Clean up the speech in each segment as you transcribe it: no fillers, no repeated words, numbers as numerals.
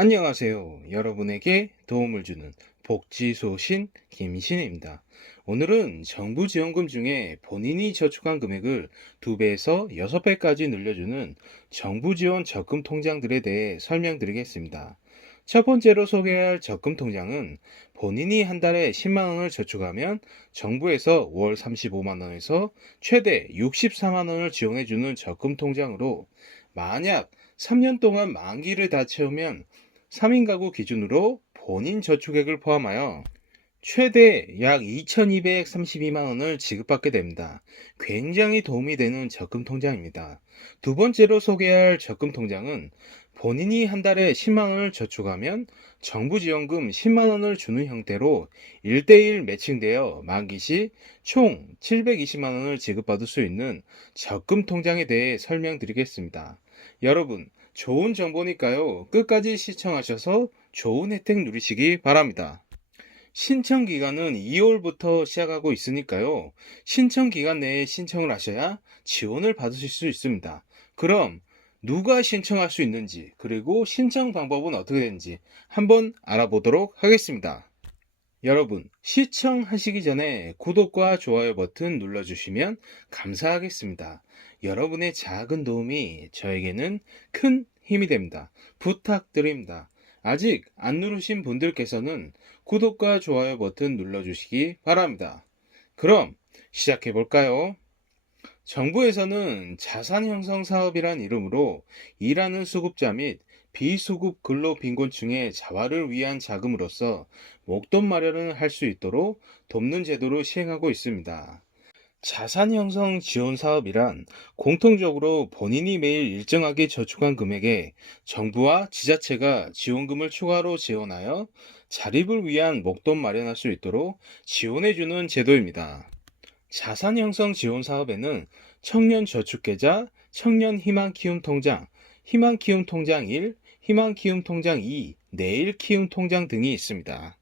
안녕하세요. 여러분에게 도움을 주는 복지소신 김신혜입니다. 오늘은 정부 지원금 중에 본인이 저축한 금액을 2배에서 6배까지 늘려주는 정부 지원 적금 통장들에 대해 설명드리겠습니다. 첫 번째로 소개할 적금 통장은 본인이 한 달에 10만 원을 저축하면 정부에서 월 35만 원에서 최대 64만 원을 지원해주는 적금 통장으로, 만약 3년 동안 만기를 다 채우면 3인 가구 기준으로 본인 저축액을 포함하여 최대 약 2,232만 원을 지급받게 됩니다. 굉장히 도움이 되는 적금 통장입니다. 두 번째로 소개할 적금 통장은 본인이 한 달에 10만 원을 저축하면 정부 지원금 10만 원을 주는 형태로 1대1 매칭되어 만기 시 총 720만 원을 지급받을 수 있는 적금 통장에 대해 설명드리겠습니다. 여러분, 좋은 정보니까요, 끝까지 시청하셔서 좋은 혜택 누리시기 바랍니다. 신청 기간은 2월부터 시작하고 있으니까요, 신청 기간 내에 신청을 하셔야 지원을 받으실 수 있습니다. 그럼 누가 신청할 수 있는지, 그리고 신청 방법은 어떻게 되는지 한번 알아보도록 하겠습니다. 여러분, 시청하시기 전에 구독과 좋아요 버튼 눌러주시면 감사하겠습니다. 여러분의 작은 도움이 저에게는 큰 힘이 됩니다. 부탁드립니다. 아직 안 누르신 분들께서는 구독과 좋아요 버튼 눌러주시기 바랍니다. 그럼 시작해 볼까요? 정부에서는 자산 형성 사업이란 이름으로 일하는 수급자 및 비수급 근로 빈곤층의 자활을 위한 자금으로서 목돈 마련을 할 수 있도록 돕는 제도를 시행하고 있습니다. 자산 형성 지원 사업이란 공통적으로 본인이 매일 일정하게 저축한 금액에 정부와 지자체가 지원금을 추가로 지원하여 자립을 위한 목돈 마련할 수 있도록 지원해주는 제도입니다. 자산 형성 지원 사업에는 청년 저축 계좌, 청년 희망 키움 통장, 희망 키움 통장 1, 희망 키움 통장 2, 내일 키움 통장 등이 있습니다.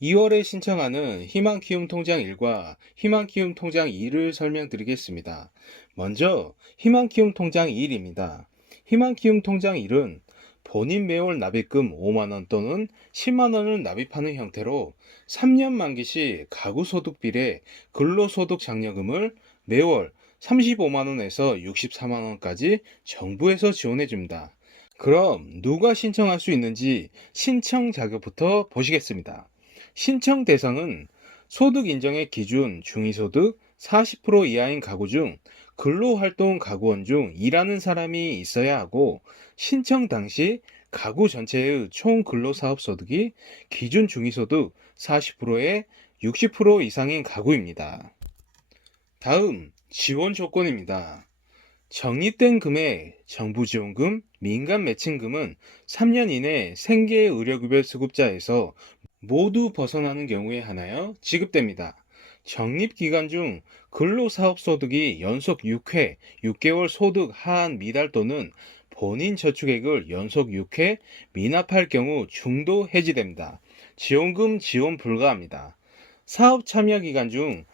2월에 신청하는 희망 키움 통장 1과 희망 키움 통장 2를 설명드리겠습니다. 먼저 희망 키움 통장 1입니다. 희망 키움 통장 1은 본인 매월 납입금 5만 원 또는 10만 원을 납입하는 형태로 3년 만기 시 가구 소득 비례 근로소득 장려금을 매월 35만 원에서 64만 원까지 정부에서 지원해 줍니다. 그럼 누가 신청할 수 있는지 신청 자격부터 보시겠습니다. 신청 대상은 소득 인정의 기준 중위소득 40% 이하인 가구 중 근로활동 가구원 중 일하는 사람이 있어야 하고, 신청 당시 가구 전체의 총 근로사업소득이 기준 중위소득 40%에 60% 이상인 가구입니다. 다음, 지원 조건입니다. 적립된 금액, 정부지원금, 민간매칭금은 3년 이내 생계 의료급여 수급자에서 모두 벗어나는 경우에 하나여 지급됩니다. 적립기간 중 근로사업소득이 연속 6회, 6개월 소득 하한 미달 또는 본인 저축액을 연속 6회 미납할 경우 중도 해지됩니다. 지원금 지원 불가합니다. 사업 참여 기간 중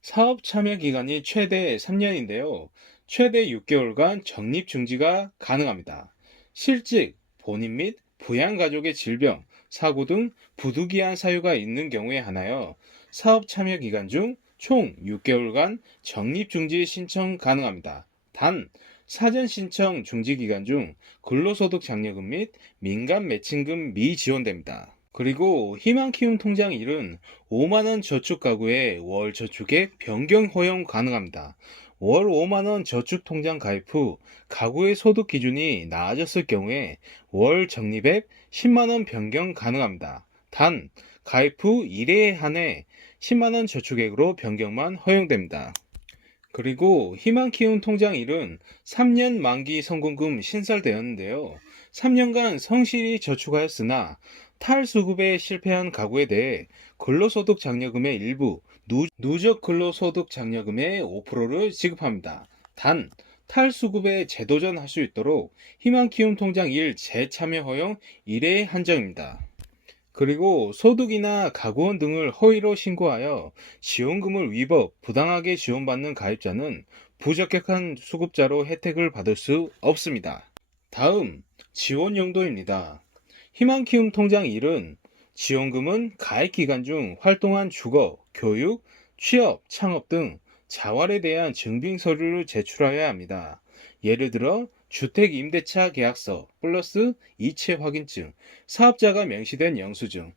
사업 참여 기간이 최대 3년인데요. 최대 6개월간 적립 중지가 가능합니다. 실직, 본인 및 부양가족의 질병, 사고 등 부득이한 사유가 있는 경우에 한하여 사업 참여 기간 중 총 6개월간 적립 중지 신청 가능합니다. 단, 사전 신청 중지 기간 중 근로소득 장려금 및 민간 매칭금 미지원됩니다. 그리고 희망키움 통장 1은 5만원 저축 가구의 월 저축액 변경 허용 가능합니다. 월 5만원 저축 통장 가입 후 가구의 소득 기준이 나아졌을 경우에 월 적립액 10만원 변경 가능합니다. 단, 가입 후 1회에 한해 10만원 저축액으로 변경만 허용됩니다. 그리고 희망키움 통장 1은 3년 만기 성공금 신설되었는데요. 3년간 성실히 저축하였으나 탈수급에 실패한 가구에 대해 근로소득 장려금의 일부, 누적 근로소득 장려금의 5%를 지급합니다. 단, 탈수급에 재도전할 수 있도록 희망키움 통장 1 재참여 허용 1회에 한정입니다. 그리고 소득이나 가구원 등을 허위로 신고하여 지원금을 위법, 부당하게 지원받는 가입자는 부적격한 수급자로 혜택을 받을 수 없습니다. 다음, 지원 용도입니다. 희망키움 통장 1은 지원금은 가입 기간 중 활동한 주거, 교육, 취업, 창업 등 자활에 대한 증빙 서류를 제출해야 합니다. 예를 들어 주택임대차 계약서 플러스 이체 확인증, 사업자가 명시된 영수증,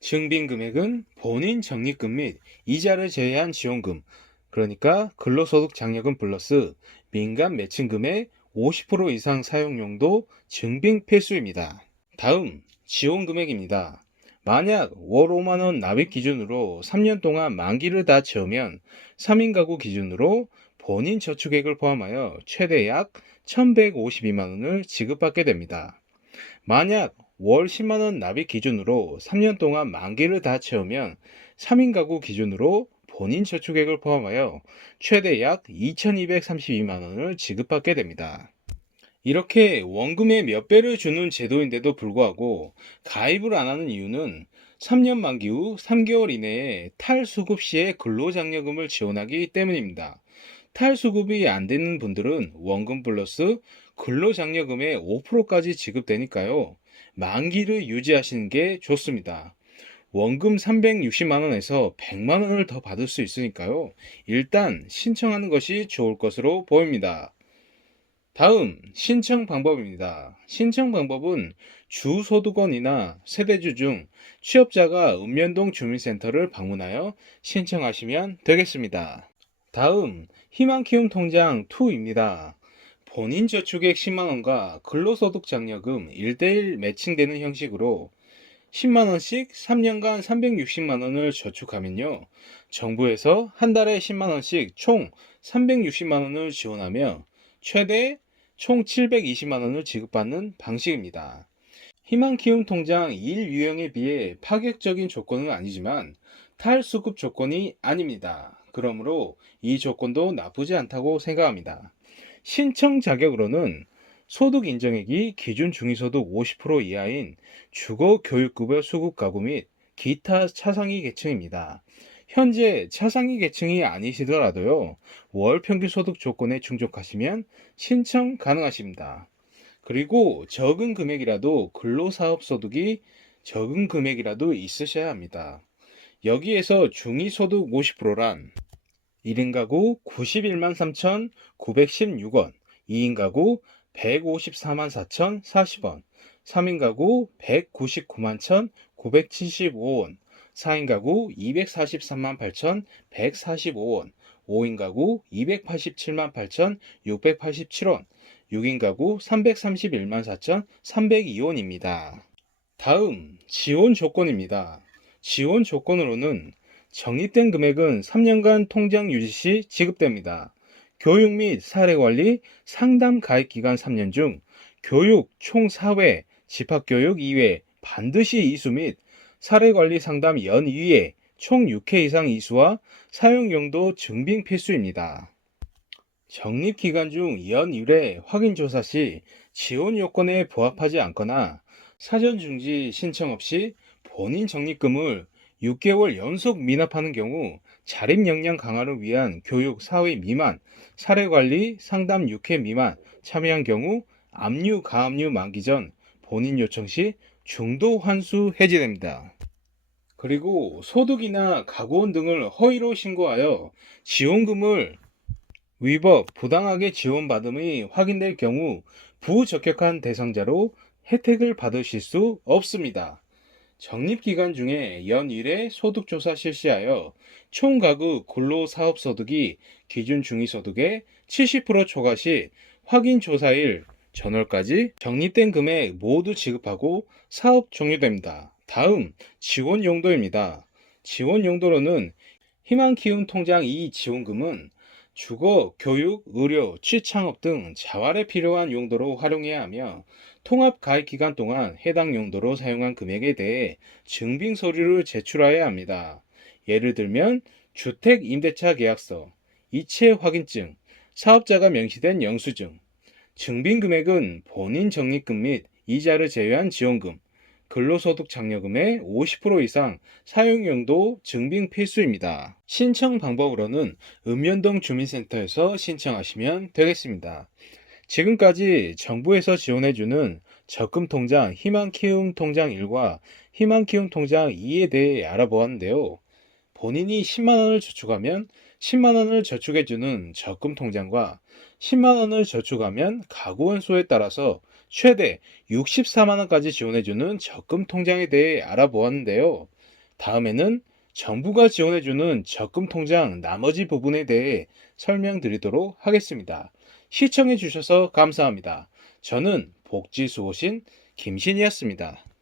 증빙 금액은 본인 적립금 및 이자를 제외한 지원금, 그러니까 근로소득 장려금 플러스 민간 매칭금의 50% 이상 사용용도 증빙 필수입니다. 다음, 지원 금액입니다. 만약 월 5만원 납입 기준으로 3년 동안 만기를 다 채우면 3인 가구 기준으로 본인 저축액을 포함하여 최대 약 1152만원을 지급받게 됩니다. 만약 월 10만원 납입 기준으로 3년 동안 만기를 다 채우면 3인 가구 기준으로 본인 저축액을 포함하여 최대 약 2232만원을 지급받게 됩니다. 이렇게 원금의 몇 배를 주는 제도인데도 불구하고 가입을 안 하는 이유는 3년 만기 후 3개월 이내에 탈수급 시에 근로장려금을 지원하기 때문입니다. 탈수급이 안 되는 분들은 원금 플러스 근로장려금의 5%까지 지급되니까요. 만기를 유지하시는 게 좋습니다. 원금 360만원에서 100만원을 더 받을 수 있으니까요. 일단 신청하는 것이 좋을 것으로 보입니다. 다음, 신청 방법입니다. 신청 방법은 주소득원이나 세대주 중 취업자가 읍면동 주민센터를 방문하여 신청하시면 되겠습니다. 다음, 희망키움 통장 2입니다. 본인 저축액 10만원과 근로소득 장려금 1대1 매칭되는 형식으로 10만원씩 3년간 360만원을 저축하면요. 정부에서 한 달에 10만원씩 총 360만원을 지원하며 최대 총 720만원을 지급받는 방식입니다. 희망키움 통장 1 유형에 비해 파격적인 조건은 아니지만 탈수급 조건이 아닙니다. 그러므로 이 조건도 나쁘지 않다고 생각합니다. 신청 자격으로는 소득 인정액이 기준 중위소득 50% 이하인 주거 교육급여 수급 가구 및 기타 차상위 계층입니다. 현재 차상위 계층이 아니시더라도요, 월 평균 소득 조건에 충족하시면 신청 가능하십니다. 그리고 적은 금액이라도 근로사업 소득이 적은 금액이라도 있으셔야 합니다. 여기에서 중위소득 50%란 1인 가구 91만 3,916원, 2인 가구 154만 4,040원, 3인 가구 199만 1,975원, 4인 가구 243만 8,145원, 5인 가구 287만 8,687원, 6인 가구 331만 4,302원입니다. 다음, 지원 조건입니다. 지원 조건으로는 적립된 금액은 3년간 통장 유지 시 지급됩니다. 교육 및 사례관리 상담 가입 기간 3년 중 교육 총 4회, 집합교육 2회 반드시 이수 및 사례관리 상담 연 2회 총 6회 이상 이수와 사용용도 증빙 필수입니다. 적립 기간 중 연 1회 확인조사 시 지원 요건에 부합하지 않거나 사전 중지 신청 없이 본인 적립금을 6개월 연속 미납하는 경우 자립 역량 강화를 위한 교육 4회 미만, 사례관리 상담 6회 미만 참여한 경우 압류 가압류 만기 전 본인 요청 시 중도 환수 해지됩니다. 그리고 소득이나 가구원 등을 허위로 신고하여 지원금을 위법, 부당하게 지원받음이 확인될 경우 부적격한 대상자로 혜택을 받으실 수 없습니다. 적립기간 중에 연 1회 소득조사 실시하여 총 가구 근로사업소득이 기준 중위소득의 70% 초과 시 확인조사일 전월까지 적립된 금액 모두 지급하고 사업 종료됩니다. 다음, 지원 용도입니다. 지원 용도로는 희망키움 통장 2 지원금은 주거, 교육, 의료, 취창업 등 자활에 필요한 용도로 활용해야 하며 통합 가입 기간 동안 해당 용도로 사용한 금액에 대해 증빙 서류를 제출해야 합니다. 예를 들면 주택 임대차 계약서, 이체 확인증, 사업자가 명시된 영수증, 증빙 금액은 본인 적립금 및 이자를 제외한 지원금, 근로소득 장려금의 50% 이상 사용용도 증빙 필수입니다. 신청 방법으로는 읍면동 주민센터에서 신청하시면 되겠습니다. 지금까지 정부에서 지원해주는 적금통장 희망키움통장 1과 희망키움통장 2에 대해 알아보았는데요. 본인이 10만 원을 저축하면 10만 원을 저축해주는 적금통장과 10만 원을 저축하면 가구원 수에 따라서 최대 64만 원까지 지원해주는 적금통장에 대해 알아보았는데요. 다음에는 정부가 지원해주는 적금통장 나머지 부분에 대해 설명드리도록 하겠습니다. 시청해주셔서 감사합니다. 저는 복지수호신 김신이었습니다.